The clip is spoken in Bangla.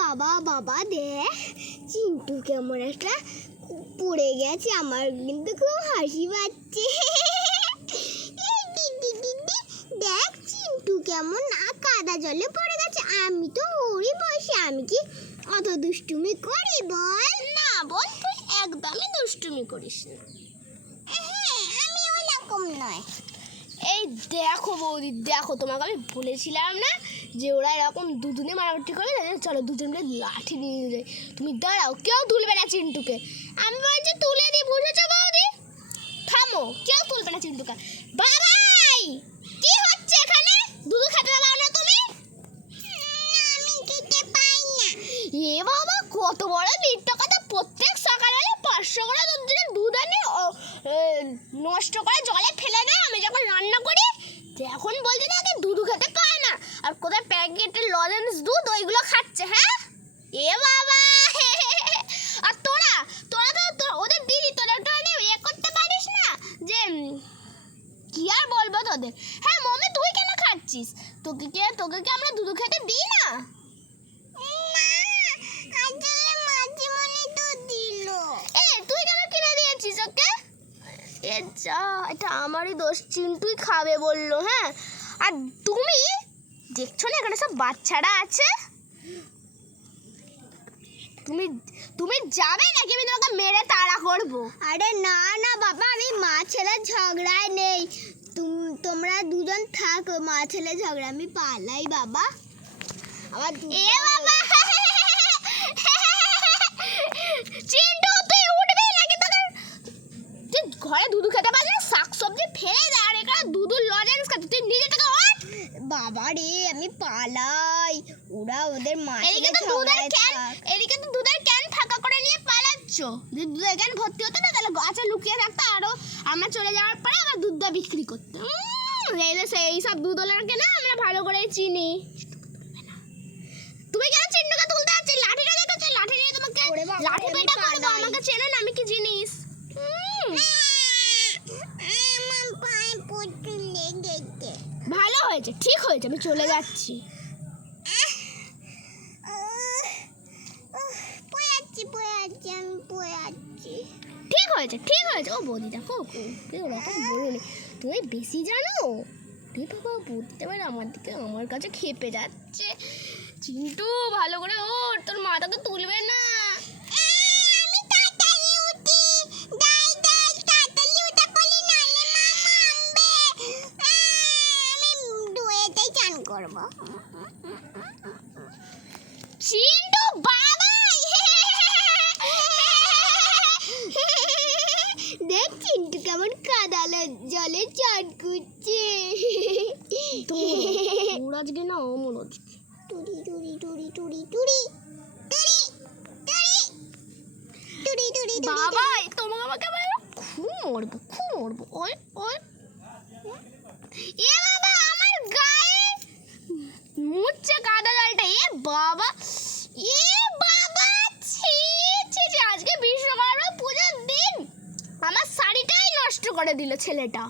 বাবা বাবা দেখ চিন্টু কেমন একটা পড়ে গেছে, আমার কিন্তু খুব হাসি পাচ্ছে। দেখ চিন্টু কেমন কাদা জলে পড়ে গেছে, আমি তো ওরই বসে, আমি কি অত দুষ্টুমি করি বল? না বল, তুই একদমই দুষ্টুমি করিস না। হ্যাঁ আমি ওরকম নয়। এই দেখো বৌদি, দেখো তোমাকে আমি বলেছিলাম না যে ওরা এরকম দুজনে মারামারি করে, চলো দুজন মিলে লাঠি নিয়ে যায়। তুমি দাঁড়াও, কেউ তুলবে না চিন্টুকে। আমি বলছি তুলে দিই, বুঝেছো বৌদি? থামো, কেউ তুলবে না চিন্টুকে। বাবাই কি হচ্ছে এখানে? দুধু খেতে দাও না তুমি? আমি খেতে পাই না। এ বাবা কত বড় মিথ্য কথা, প্রত্যেক সকালবেলা 500 করে দুধ আনে নষ্ট করে জলে ফেলে দেয় আমি যখন রান্না করি। এখন বলছে না কি দুধ খেতে পায় না, আর কোথায় প্যাকেটের লজেন্স দুধ ওইগুলো খাচ্ছে। হ্যাঁ এ বাবা, আর তোরা তো ওদের দিদি, তোরা তো এ করতে পারিস না যে কি আর বলবো তোদের। হ্যাঁ মম্মি তুই কেন খাচ্ছিস? তোকে কি আমরা দুধ খেতে দিই না? তুই কেন কিনে দিয়েছিস ওকে? এটা আমারই দোষ, চিন্টুই খাবে বললো। হ্যাঁ আর তুমি দেখছো না এখানে সব বাচ্চারা আছে, তুমি যাবে নাকি আমি তোমাকে মেরে তাড়া করব? আরে না না বাবা, আমি মা ছেলে ঝগড়ায় নেই, তোমরা দুজন থাকো, মা ছেলে ঝগড়া আমি পালাই বাবা। আমার এ বাবা চিন্টু তুই উঠবি নাকি? তুই ঘরে দুধ খেতে পারলে শাকসবজি ফেলে দে, আর এখানে দুধুর লজেন্স খাচ্ছিস, তুই নিজে থেকে ওঠ। বাবা রে আমি পালাই, ওরা ওদের মা এদিকে তো দুধের ক্যান ফাঁকা করে নিয়ে পালাচ্ছ। দুধের ক্যান ভর্তি হতো না তাহলে গাছে লুকিয়ে থাকতো, আরো আমরা চলে যাওয়ার পরে আবার দুধটা বিক্রি করতে। সেই সব দুধওয়ালাকে না আমরা ভালো করে চিনি। তুমি কেন চিন্টুকে তুলতে যাচ্ছি? লাঠিটা দেখো, লাঠি নিয়ে তোমাকে লাঠি পেটা করবো, আমাকে চেনো না আমি কি জিনিস। ভালো হয়েছে, ঠিক হয়েছে, আমি চলে যাচ্ছি। ঠিক হয়েছে। ও বৌদি দেখো ওরকম বলুনি, তুমি বেশি জানো। বাবা বুঝতে পারে আমার দিকে, আমার কাছে খেপে যাচ্ছে। চিন্টু ভালো করে ওঠ, তোর মাথাকে তুলবে না। চিন্টু বাবাই দেখ চিন্টু কেমন কাদা জলে চান করছে। তোর আজকে না অমন আজকে টুরি টুরি টুরি টুরি টুরি টুরি টুরি বাবাই তোমাকে আমাকে খুব মরবো ওই এ বাবা আমার গায়ে মুচ্ছে কাদা জলটা। এ বাবা ছি আজকে বিশ্বকর্মা পূজার দিন আমার শাড়িটাই নষ্ট করে দিল ছেলেটা।